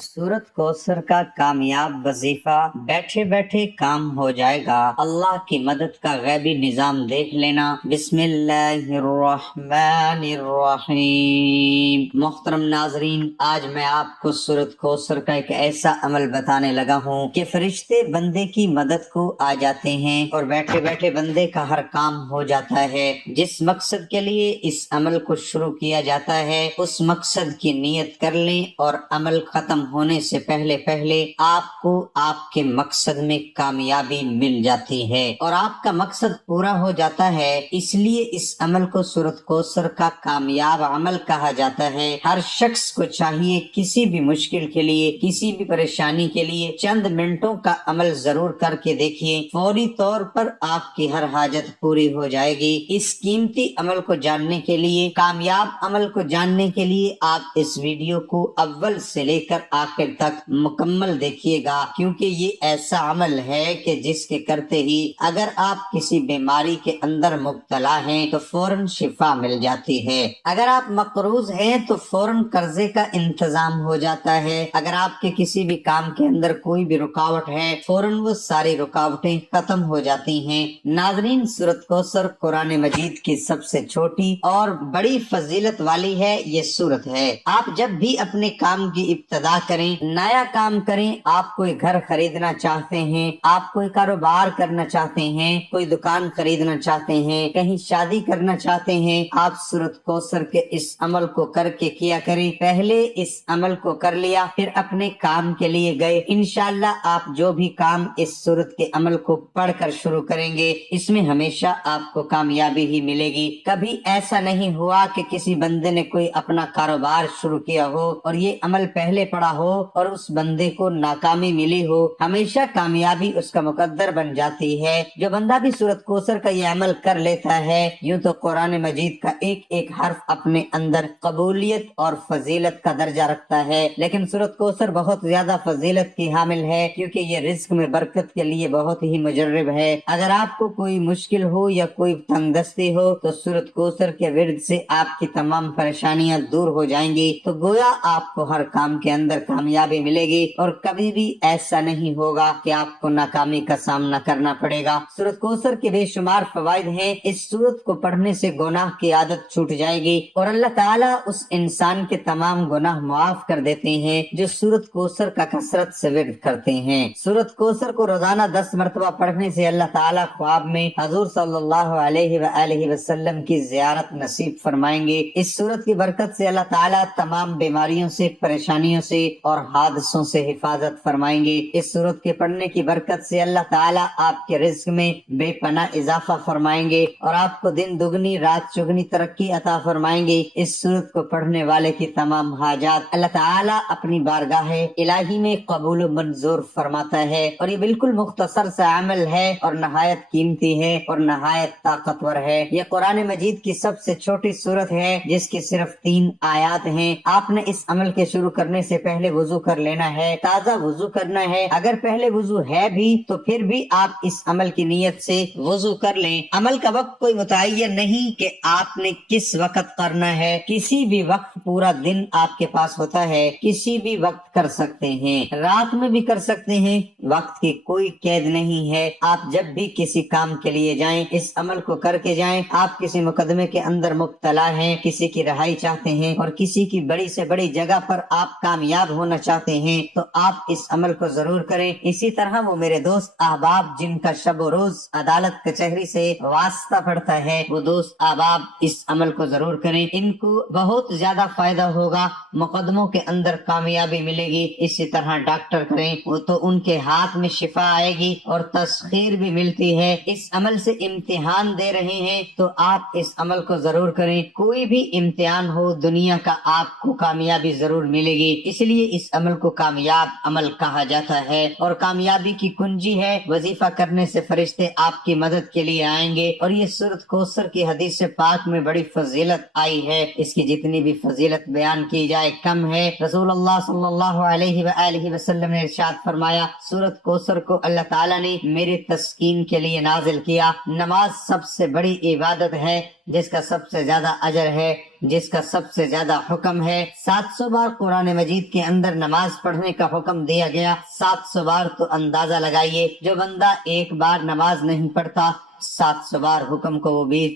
सूरत कौसर का कामयाब वजीफा बैठे बैठे काम हो जाएगा। अल्लाह की मदद का गैबी निजाम देख लेना। बिस्मिल्लाहिर्रहमानिर्रहीम। मोहतरम नाजरीन, आज मैं आपको सूरत कौसर का एक ऐसा अमल बताने लगा हूँ कि फरिश्ते बंदे की मदद को आ जाते हैं और बैठे बैठे बंदे का हर काम हो जाता है। जिस मकसद के लिए इस अमल को शुरू किया जाता है उस मकसद की नीयत कर लें और अमल खत्म होने से पहले पहले आपको आपके मकसद में कामयाबी मिल जाती है और आपका मकसद पूरा हो जाता है। इसलिए इस अमल को सूरत कौसर का कामयाब अमल कहा जाता है। हर शख्स को चाहिए किसी भी मुश्किल के लिए, किसी भी परेशानी के लिए चंद मिनटों का अमल जरूर करके देखिए। फौरी तौर पर आपकी हर हाजत पूरी हो जाएगी। इस कीमती अमल को जानने के लिए, कामयाब अमल को जानने के लिए आप इस वीडियो को अव्वल से लेकर आखिर तक मुकम्मल देखिएगा, क्योंकि ये ऐसा अमल है कि जिसके करते ही अगर आप किसी बीमारी के अंदर मुब्तला हैं तो फौरन शिफा मिल जाती है। अगर आप मकरूज हैं तो फौरन कर्जे का इंतजाम हो जाता है। अगर आपके किसी भी काम के अंदर कोई भी रुकावट है फौरन वो सारी रुकावटें खत्म हो जाती हैं। नाज़रीन, सूरत कौसर कुरान मजीद की सबसे छोटी और बड़ी फजीलत वाली है ये सूरत है। आप जब भी अपने काम की इब्तिदा करें, नया काम करें, आप कोई घर खरीदना चाहते हैं, आप कोई कारोबार करना चाहते हैं, कोई दुकान खरीदना चाहते हैं, कहीं शादी करना चाहते हैं, आप सूरत कौसर के इस अमल को करके किया करें। पहले इस अमल को कर लिया, फिर अपने काम के लिए गए। इंशाअल्लाह आप जो भी काम इस सूरत के अमल को पढ़कर शुरू करेंगे इसमें हमेशा आपको कामयाबी ही मिलेगी। कभी ऐसा नहीं हुआ कि किसी बंदे ने कोई अपना कारोबार शुरू किया हो और ये अमल पहले पढ़ा हो और उस बंदे को नाकामी मिली हो। हमेशा कामयाबी उसका मुकद्दर बन जाती है। जो बंदा भी सूरत कौसर का ये अमल कर लेता है, यूं तो कुरान मजीद का एक एक हर्फ अपने अंदर कबूलियत और फजीलत का दर्जा रखता है, लेकिन सूरत कौसर बहुत ज्यादा फजीलत की हामिल है क्योंकि ये रिज्क में बरकत के लिए बहुत ही मुजर्रब है। अगर आपको कोई मुश्किल हो या कोई तंगदस्ती हो तो सूरत कौसर के विर्द से आपकी तमाम परेशानियां दूर हो जाएंगी। तो गोया आपको हर काम के अंदर कामयाबी मिलेगी और कभी भी ऐसा नहीं होगा कि आपको नाकामी का सामना करना पड़ेगा। सूरत कौसर के बेशुमार फवाइद हैं। इस सूरत को पढ़ने से गुनाह की आदत छूट जाएगी और अल्लाह ताला उस इंसान के तमाम गुनाह माफ कर देते हैं जो सूरत कौसर का कसरत से विर्द करते हैं। सूरत कौसर को रोजाना 10 मरतबा पढ़ने से अल्लाह ताला ख्वाब में हजूर सल्लल्लाहु अलैहि वसल्लम की ज़ियारत नसीब फरमाएंगे। इस सूरत की बरकत से अल्लाह ताला तमाम बीमारियों से, परेशानियों से और हादसों से हिफाजत फरमाएंगे। इस सूरत के पढ़ने की बरकत से अल्लाह ताला आपके रिज्क में बेपनाह इजाफा फरमाएंगे और आपको दिन दुगनी रात चुगनी तरक्की अता फरमाएंगे। इस सूरत को पढ़ने वाले की तमाम हाजात अल्लाह ताला अपनी बारगाह इलाही में कबूल मंजूर फरमाता है और ये बिल्कुल मुख्तसर सा अमल है और नहायत कीमती है और नहायत ताकतवर है। ये कुरान मजीद की सबसे छोटी सूरत है जिसकी सिर्फ 3 आयात हैं। आपने इस अमल के शुरू करने से पहले वुजू कर लेना है, ताज़ा वुजू करना है। अगर पहले वुजू है भी तो फिर भी आप इस अमल की नीयत से वुजू कर लें। अमल का वक्त कोई मुतय्यन नहीं कि आपने किस वक्त करना है। किसी भी वक्त, पूरा दिन आपके पास होता है, किसी भी वक्त कर सकते हैं, रात में भी कर सकते हैं, वक्त की कोई कैद नहीं है। आप जब भी किसी काम के लिए जाएं इस अमल को करके जाएं। आप किसी मुकदमे के अंदर मुब्तला हैं, किसी की रहाई चाहते हैं और किसी की बड़ी से बड़ी जगह पर आप कामयाब होना चाहते हैं तो आप इस अमल को जरूर करें। इसी तरह वो मेरे दोस्त अहबाब जिनका शब रोज अदालत कचहरी से वास्ता पड़ता है, वो दोस्त अहबाब इस अमल को जरूर करें। इनको बहुत ज्यादा फायदा होगा, मुकदमों के अंदर कामयाबी मिलेगी। इसी तरह डॉक्टर करें वो तो उनके हाथ में शिफा आएगी और तस्खीर भी मिलती है। इस अमल से इम्तिहान दे रहे हैं तो आप इस अमल को जरूर करें। कोई भी इम्तिहान हो दुनिया का, आपको कामयाबी जरूर मिलेगी। इसलिए इस अमल को कामयाब अमल कहा जाता है और कामयाबी की कुंजी है। वजीफा करने से फरिश्ते आपकी मदद के लिए आएंगे और ये सूरत कौसर की हदीस पाक में बड़ी फजीलत आई है। इसकी जितनी भी फजीलत बयान की जाए कम है। रसूलुल्लाह सल्लल्लाहु अलैहि वसल्लम ने इरशाद फरमाया, सूरत कौसर को अल्लाह ताला ने मेरे तस्कीन के लिए नाजिल किया। नमाज सबसे बड़ी इबादत है जिसका सबसे ज्यादा अजर है। جس کا سب سے زیادہ حکم ہے 700 بار قرآن مجید کے اندر نماز پڑھنے کا حکم دیا گیا، 700 بار تو اندازہ لگائیے جو بندہ ایک بار نماز نہیں پڑھتا 700 بار حکم کو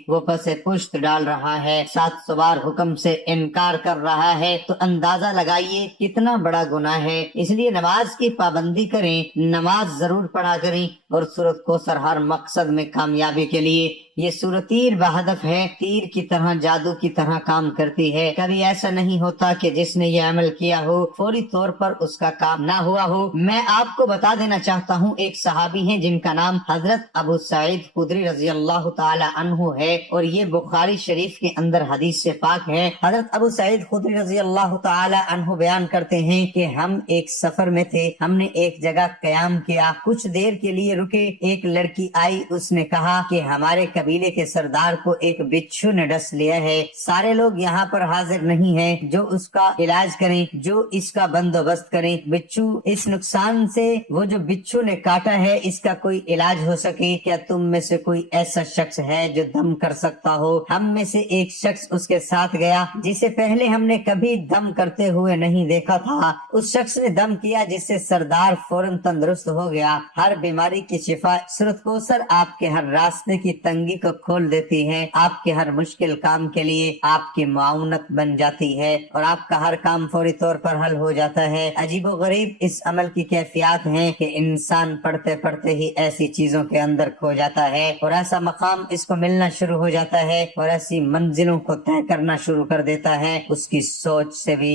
وہ پس پشت ڈال رہا ہے، 700 بار حکم سے انکار کر رہا ہے، تو اندازہ لگائیے کتنا بڑا گناہ ہے۔ اس لیے نماز کی پابندی کریں، نماز ضرور پڑھا کریں، اور سورت کوثر ہر مقصد میں کامیابی کے لیے یہ سورت تیر بہدف ہے، تیر کی طرح جادو کی طرح کام کرتی ہے۔ کبھی ایسا نہیں ہوتا کہ جس نے یہ عمل کیا ہو فوری طور پر اس کا کام نہ ہوا ہو۔ میں آپ کو بتا دینا چاہتا ہوں، ایک صحابی ہیں جن کا نام حضرت ابو سعید خدری رضی اللہ تعالی عنہ ہے، اور یہ بخاری شریف کے اندر حدیث سے پاک ہے۔ حضرت ابو سعید خدری رضی اللہ تعالی عنہ بیان کرتے ہیں کہ ہم ایک سفر میں تھے، ہم نے ایک جگہ قیام کیا، کچھ دیر کے لیے رکے، ایک لڑکی آئی، اس نے کہا کہ ہمارے قبیلے کے سردار کو ایک بچھو نے ڈس لیا ہے، سارے لوگ یہاں پر حاضر نہیں ہیں، جو اس کا علاج کریں، جو اس کا بندوبست کریں، بچھو اس نقصان سے وہ جو بچھو نے کاٹا ہے اس کا کوئی علاج ہو سکے، کیا تم میں سے کوئی ایسا شخص ہے جو دم کر سکتا ہو؟ ہم میں سے ایک شخص اس کے ساتھ گیا جسے پہلے ہم نے کبھی دم کرتے ہوئے نہیں دیکھا تھا، اس شخص نے دم کیا جس سے سردار فوراً تندرست ہو گیا۔ ہر بیماری کی شفا سورت کوثر آپ کے ہر راستے کی تنگی کو کھول دیتی ہے، آپ کے ہر مشکل کام کے لیے آپ کی معاونت بن جاتی ہے، اور آپ کا ہر کام فوری طور پر حل ہو جاتا ہے۔ عجیب و غریب اس عمل کی کیفیات ہیں کہ انسان پڑھتے پڑھتے ہی ایسی چیزوں کے اندر کھو جاتا ہے، اور ایسا مقام اس کو ملنا شروع ہو جاتا ہے، اور ایسی منزلوں کو طے کرنا شروع کر دیتا ہے، اس کی سوچ سے بھی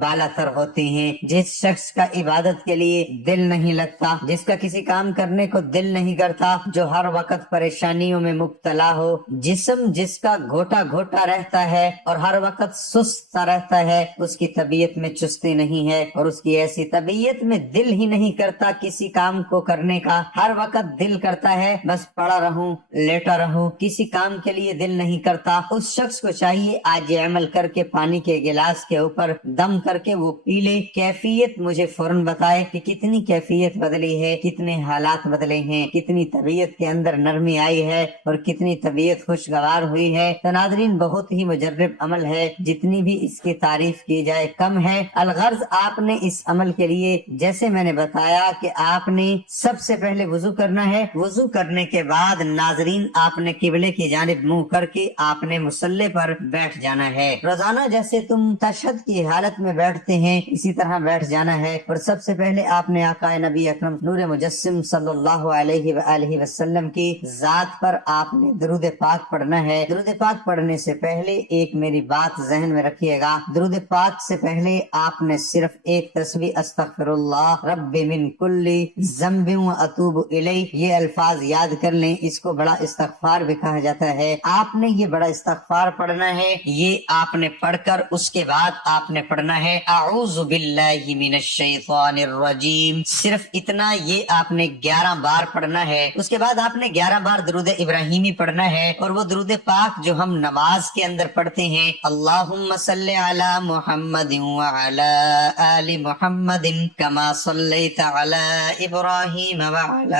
بالا تر ہوتی ہیں۔ جس شخص کا عبادت کے لیے دل نہیں لگتا، جس کا کسی کام کرنے کو دل نہیں کرتا، جو ہر وقت پریشانیوں میں مبتلا ہو، جسم جس کا گھوٹا گھوٹا رہتا ہے اور ہر وقت سست سا رہتا ہے، اس کی طبیعت میں چستی نہیں ہے، اور اس کی ایسی طبیعت میں دل ہی نہیں کرتا کسی کام کو کرنے کا، ہر وقت دل کرتا ہے بس پڑا رہوں، لیٹا رہوں، کسی کام کے لیے دل نہیں کرتا۔ اس شخص کو چاہیے آج یہ عمل کر کے پانی کے گلاس کے اوپر دم کر کے وہ پی لے، کیفیت مجھے فوراً بتائے کہ کتنی کیفیت بدلی ہے، کتنے حالات بدلے ہیں، کتنی طبیعت کے اندر نرمی آئی ہے، اور کتنی طبیعت خوشگوار ہوئی ہے۔ تو ناظرین، بہت ہی مجرب عمل ہے، جتنی بھی اس کی تعریف کی جائے کم ہے۔ الغرض آپ نے اس عمل کے لیے جیسے میں نے بتایا کہ آپ نے سب سے پہلے وضو کرنا ہے، وضو کرنے کے بعد ناظرین آپ نے قبلے کی جانب منہ کر کے آپ نے مصلی پر بیٹھ جانا ہے۔ روزانہ جیسے تم تشہد کی حالت میں بیٹھتے ہیں اسی طرح بیٹھ جانا ہے، اور سب سے پہلے آپ نے آقا نبی اکرم نور مجسم صلی اللہ علیہ وآلہ وسلم کی ذات پر آپ نے درود پاک پڑھنا ہے۔ درود پاک پڑھنے سے پہلے ایک میری بات ذہن میں رکھیے گا، درود پاک سے پہلے آپ نے صرف ایک تسبیح استغفر اللہ رب من کل ذنب و اتوب الیہ یہ الفاظ یاد کر لیں، اس کو بڑا استغفار بھی کہا جاتا ہے۔ آپ نے یہ بڑا استغفار پڑھنا ہے، یہ آپ نے پڑھ کر اس کے بعد آپ نے پڑھنا ہے اعوذ باللہ من الشیطان الرجیم، صرف اتنا یہ آپ نے 11 بار پڑھنا ہے۔ اس کے بعد آپ نے 11 بار درود ابراہیمی پڑھنا ہے، اور وہ درود پاک جو ہم نماز کے اندر پڑھتے ہیں، اللہم صلی علی محمد وعلی آل محمد کما صلیت علی ابراہیم وعلی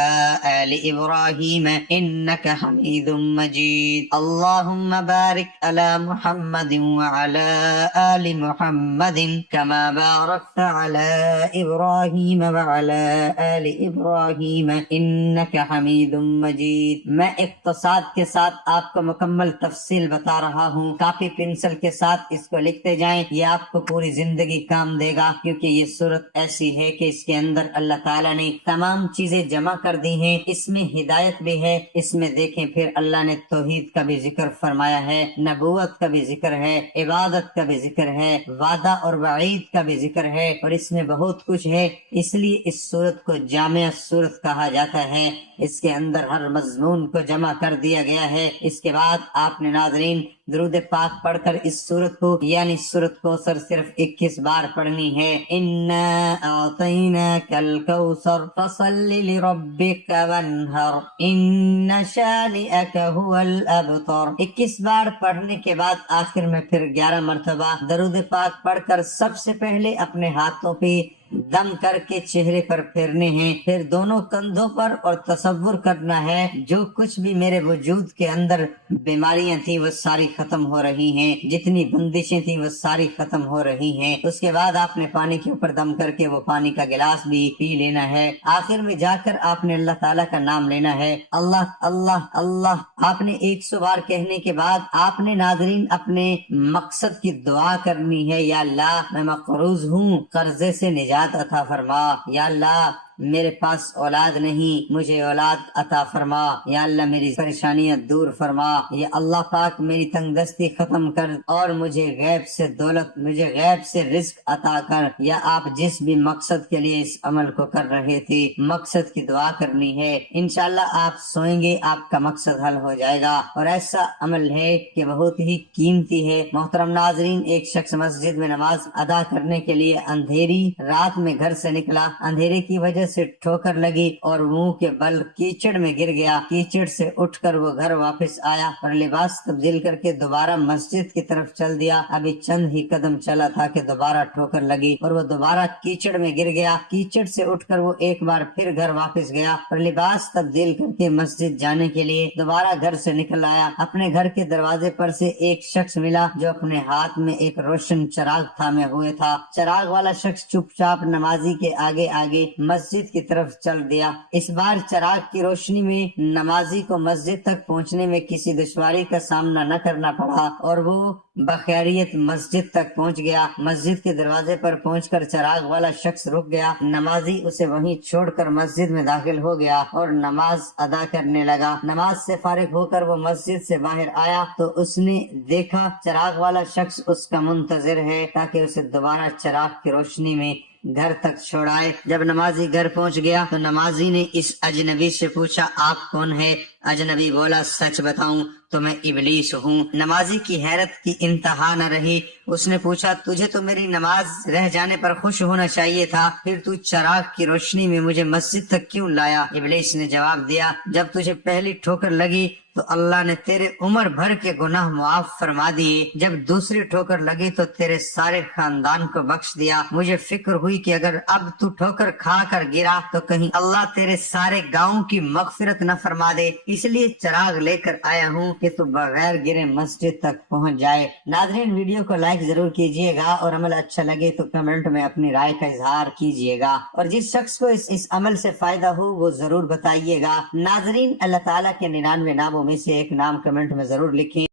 آل ابراہیم انک حمید مجید، اللہم بارک علی محمد وعلی آل محمد کما بارکت علی ابراہیم وعلی آل ابراہیم انک حمید مجید۔ میں اختصار کے ساتھ آپ کو مکمل تفصیل بتا رہا ہوں، کاپی پنسل کے ساتھ اس کو لکھتے جائیں، یہ آپ کو پوری زندگی کام دے گا، کیونکہ یہ صورت ایسی ہے کہ اس کے اندر اللہ تعالیٰ نے تمام چیزیں جمع کر دی ہیں، اس میں ہدایت بھی ہے، اس میں دیکھیں پھر اللہ نے توحید کا بھی ذکر فرمایا ہے، نبوت کا بھی ذکر ہے، عبادت کا بھی ذکر ہے، وعدہ اور وعید کا بھی ذکر ہے، اور اس میں بہت کچھ ہے، اس لیے اس صورت کو جامع صورت کہا جاتا ہے۔ اس کے اندر ہر مضمون کو جمع کر دیا گیا ہے۔ اس کے بعد آپ نے ناظرین درود پاک پڑھ کر اس صورت کو یعنی صورت کوثر صرف 21 بار پڑھنی ہے۔ انا اعطیناک الکوثر فصل لربک وانحر ان شانئک هو الابتر۔ 21 بار پڑھنے کے بعد آخر میں پھر 11 مرتبہ درود پاک پڑھ کر سب سے پہلے اپنے ہاتھوں پہ दम करके चेहरे पर फेरने हैं, फिर दोनों कंधों पर, और तसव्वुर करना है जो कुछ भी मेरे वजूद के अंदर बीमारियां थी वो सारी खत्म हो रही हैं, जितनी बंदिशें थी वो सारी खत्म हो रही हैं। उसके बाद आपने पानी के ऊपर दम करके वो पानी का गिलास भी पी लेना है। आखिर में जाकर आपने अल्लाह ताला का नाम लेना है, अल्लाह अल्लाह अल्लाह। आपने 100 बार कहने के बाद आपने नाज़रीन अपने मकसद की दुआ करनी है, या अल्लाह मैं मक़रूज़ हूँ, कर्जे से निजात अता फरमा, या अल्लाह मेरे पास औलाद नहीं, मुझे औलाद अता फरमा, या अल्लाह मेरी परेशानियां दूर फरमा, या अल्लाह पाक मेरी तंगदस्ती खत्म कर और मुझे गैब से दौलत, मुझे गैब से रिस्क अता कर। या आप जिस भी मकसद के लिए इस अमल को कर रहे थे, मकसद की दुआ करनी है। इंशाल्लाह आप सोएंगे आपका मकसद हल हो जाएगा। और ऐसा अमल है कि बहुत ही कीमती है। मोहतरम नाजरीन, एक शख्स मस्जिद में नमाज अदा करने के लिए अंधेरी रात में घर से निकला, अंधेरे की वजह से ठोकर लगी और मुंह के बल कीचड़ में गिर गया। कीचड़ से उठकर वो घर वापस आया और लिबास तब्दील करके दोबारा मस्जिद की तरफ चल दिया। अभी चंद ही कदम चला था कि दोबारा ठोकर लगी और वो दोबारा कीचड़ में गिर गया। कीचड़ से उठकर वो एक बार फिर घर वापस गया और लिबास तब्दील करके मस्जिद जाने के लिए दोबारा घर से निकल आया। अपने घर के दरवाजे पर से एक शख्स मिला जो अपने हाथ में एक रोशन चिराग थामे हुए था। चिराग वाला शख्स चुपचाप नमाजी के आगे आगे मस्जिद की तरफ चल दिया। इस बार चिराग की रोशनी में नमाजी को मस्जिद तक पहुंचने में किसी दुश्वारी का सामना न करना पड़ा और वो बखैरियत मस्जिद तक पहुंच गया। मस्जिद के दरवाजे पर पहुंचकर चिराग वाला शख्स रुक गया। नमाजी उसे वहीं छोड़कर मस्जिद में दाखिल हो गया और नमाज अदा करने लगा। नमाज से फारिग होकर वो मस्जिद से बाहर आया तो उसने देखा चिराग वाला शख्स उसका मुंतजिर है ताकि उसे दोबारा चिराग की रोशनी में घर तक छोड़ाए। जब नमाजी घर पहुंच गया तो नमाजी ने इस अजनबी से पूछा, आप कौन है? अजनबी बोला, सच बताऊं तो मैं इबलीस हूँ। नमाजी की हैरत की इंतहा न रही। उसने पूछा, तुझे तो मेरी नमाज रह जाने पर खुश होना चाहिए था, फिर तू चिराग की रोशनी में मुझे मस्जिद तक क्यों लाया? इबलीस ने जवाब दिया, जब तुझे पहली ठोकर लगी तो अल्लाह ने तेरे उम्र भर के गुनाह मुआफ फरमा दिए, जब दूसरी ठोकर लगी तो तेरे सारे खानदान को बख्श दिया। मुझे फिक्र हुई कि अगर अब तू ठोकर खा कर गिरा तो कहीं अल्लाह तेरे सारे गांव की मगफिरत न फरमा दे, इसलिए चिराग लेकर आया हूँ कि तू बगैर गिरे मस्जिद तक पहुँच जाए। नाज़रीन, वीडियो को लाइक जरूर कीजिएगा और अमल अच्छा लगे तो कमेंट में अपनी राय का इजहार कीजिएगा और जिस शख्स को इस अमल से फायदा हो वो जरूर बताइएगा। नाज़रीन, अल्लाह ताला के 99 नामों में से एक नाम कमेंट में जरूर लिखें।